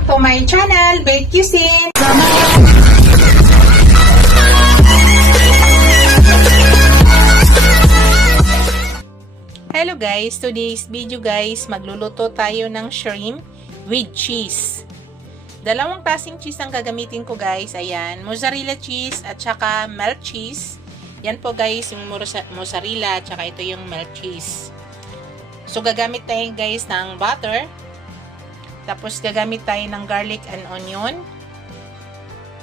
back to my channel, Bake Cuisine! Hello guys! Today's video guys, magluluto tayo ng shrimp with cheese. Dalawang klaseng cheese ang gagamitin ko guys. Ayan, mozzarella cheese at saka melt cheese. Yan po guys, yung mozzarella at saka ito yung melt cheese. So gagamit tayo guys ng butter. Tapos gagamit tayo ng garlic and onion.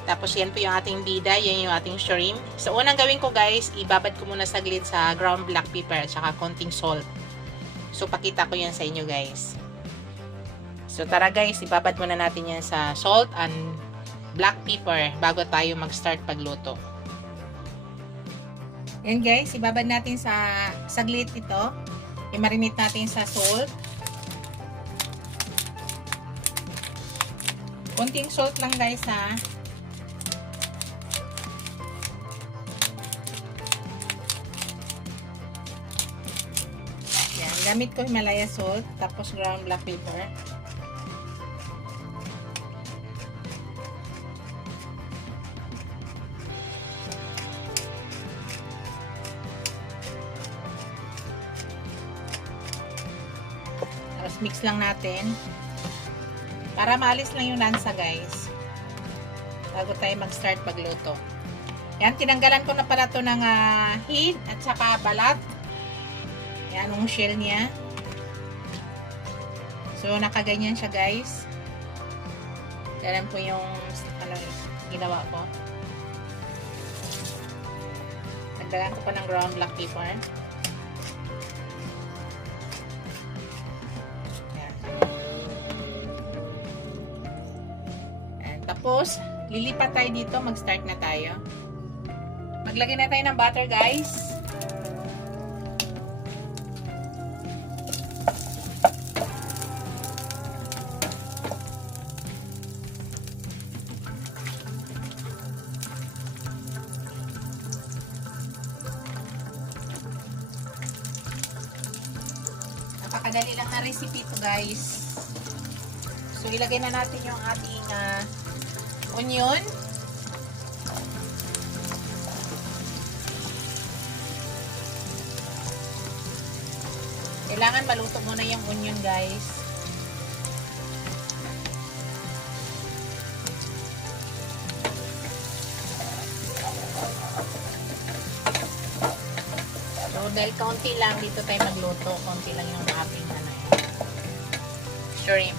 Tapos yan po yung ating bida, yan yung ating shrimp. So unang gawin ko guys, ibabad ko muna saglit sa ground black pepper at saka konting salt. So pakita ko yan sa inyo guys. So tara guys, ibabad muna natin yan sa salt and black pepper bago tayo mag-start pagluto. Yan guys, ibabad natin sa saglit ito. I-marinate natin sa salt. Konting salt lang guys ha. Yan, gamit ko Himalaya salt, tapos ground black pepper. Tapos mix lang natin. Para maalis lang yung lansa guys. Bago tayo mag-start magluto. Yan, tinanggalan ko na pala to ng head at saka balat. Yan, yung shell niya. So, nakaganyan siya guys. Yan po yung ginawa ko. Nagdagan ko pa ng ground black pepper. Tapos, lilipat tayo dito. Mag-start na tayo. Maglagay na tayo ng butter, guys. Napakadali lang na recipe ito, guys. So, ilagay na natin yung ating onion. Kailangan maluto muna yung onion guys. So dahil konti lang dito tayo magluto, konti lang yung ating shrimp.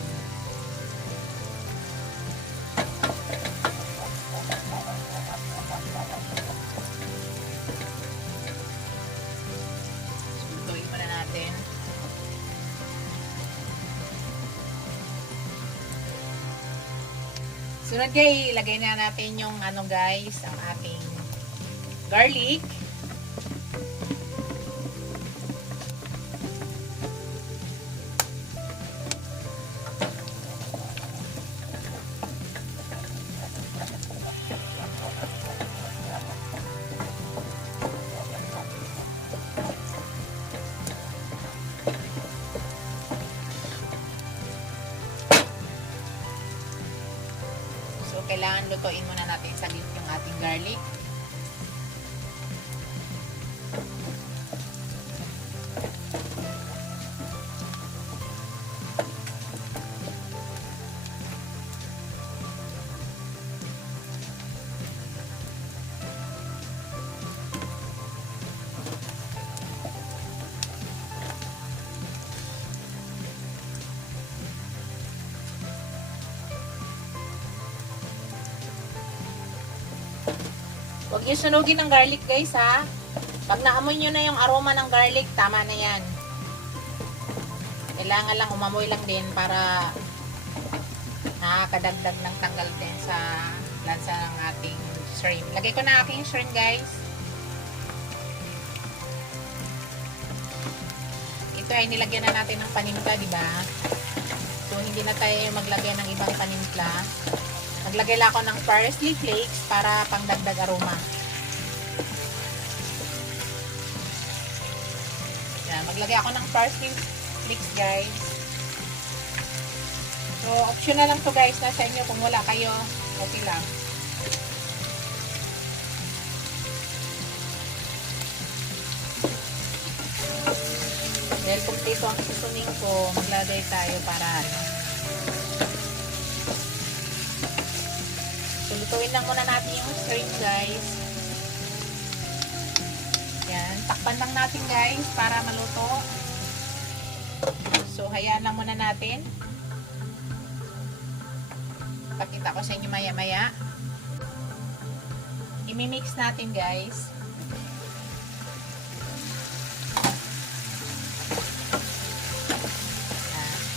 Sunod guys, ilagay na natin yung guys, ang ating garlic. Kailangan lutuin muna natin saglit yung ating garlic. Huwag niyo sunugin ng garlic guys ha. Pag naamoy nyo na yung aroma ng garlic, tama na yan. Kailangan lang umamoy lang din para nakakadagdag ng tanggal din sa lansa ng ating shrimp. Lagay ko na aking shrimp guys. Ito ay nilagyan na natin ng paninta, di ba? So hindi na tayo maglagay ng ibang paninta. Maglagay lang ako ng parsley flakes para pangdagdag aroma. Yan, maglagay ako ng parsley flakes guys. So So, optional lang to guys. Nasa inyo. Kung wala kayo, okay lang. Dahil kumpleto ang seasoning ko, maglagay tayo para So, lutuin lang muna natin yung shrimp guys. Yan. Takpan lang natin guys para maluto. So, hayaan lang muna natin. Pakita ko sa inyo maya-maya. I-mix natin guys.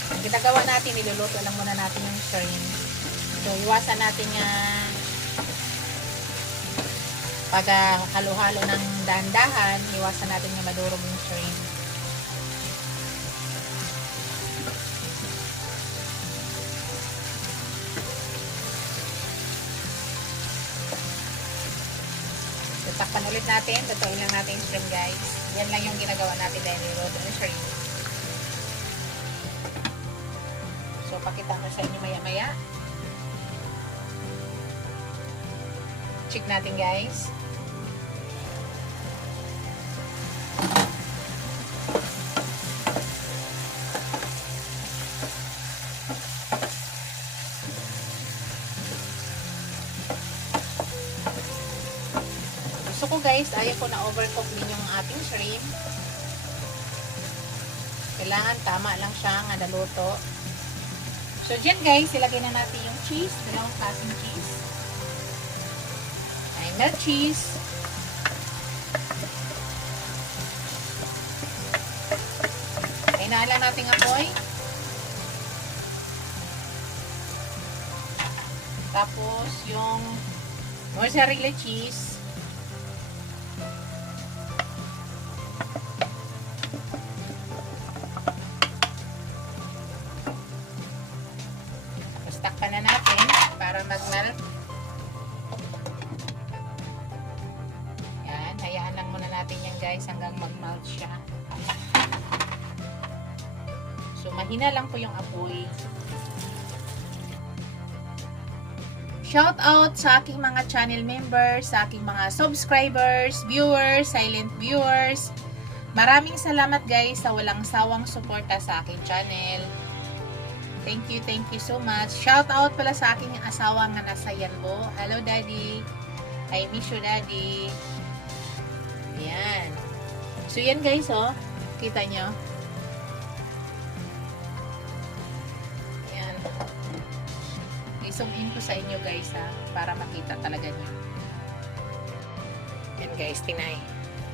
Ang ginagawa natin, niluluto lang muna natin yung shrimp. So, iwasan natin yung pag halo-halo ng dahan-dahan, iwasan natin yung madurog yung shrimp. So, takpan ulit natin. Lutuin lang natin yung shrimp guys. Yan lang yung ginagawa natin dahil niluluto yung shrimp. So, pakita ko sa inyo maya-maya. Check natin guys. Gusto ko guys, ayaw ko na overcook din yung ating shrimp. Kailangan tama lang siya nga naluto. So dyan guys, ilagay na natin yung cheese. Dalawang klaseng cheese. Ay, milk cheese. Kainaan lang natin apoy. Tapos yung mozzarella cheese. Tapos takpan na natin para mag-melt. Yan, hayaan lang muna natin yan guys hanggang mag-melt siya. So mahina lang po yung apoy. Shout out sa aking mga channel members, sa aking mga subscribers, viewers, silent viewers. Maraming salamat guys sa walang sawang suporta sa aking channel. Thank you so much. Shout out pala sa aking asawa nga nasa Yanbo. Hello daddy. I miss you daddy. Yan. So yan guys oh. Kita nyo. Yan. I-zoom in ko sa inyo guys ha. Para makita talaga nyo. Yan guys. Tinay.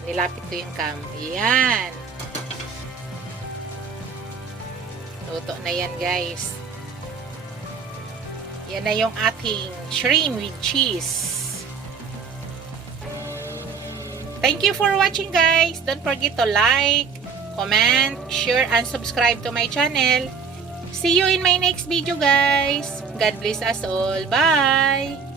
Nilapit ko yung cam. Yan. Luto na yan guys. Yan na yung ating shrimp with cheese. Thank you for watching guys. Don't forget to like, comment, share, and subscribe to my channel. See you in my next video guys. God bless us all. Bye!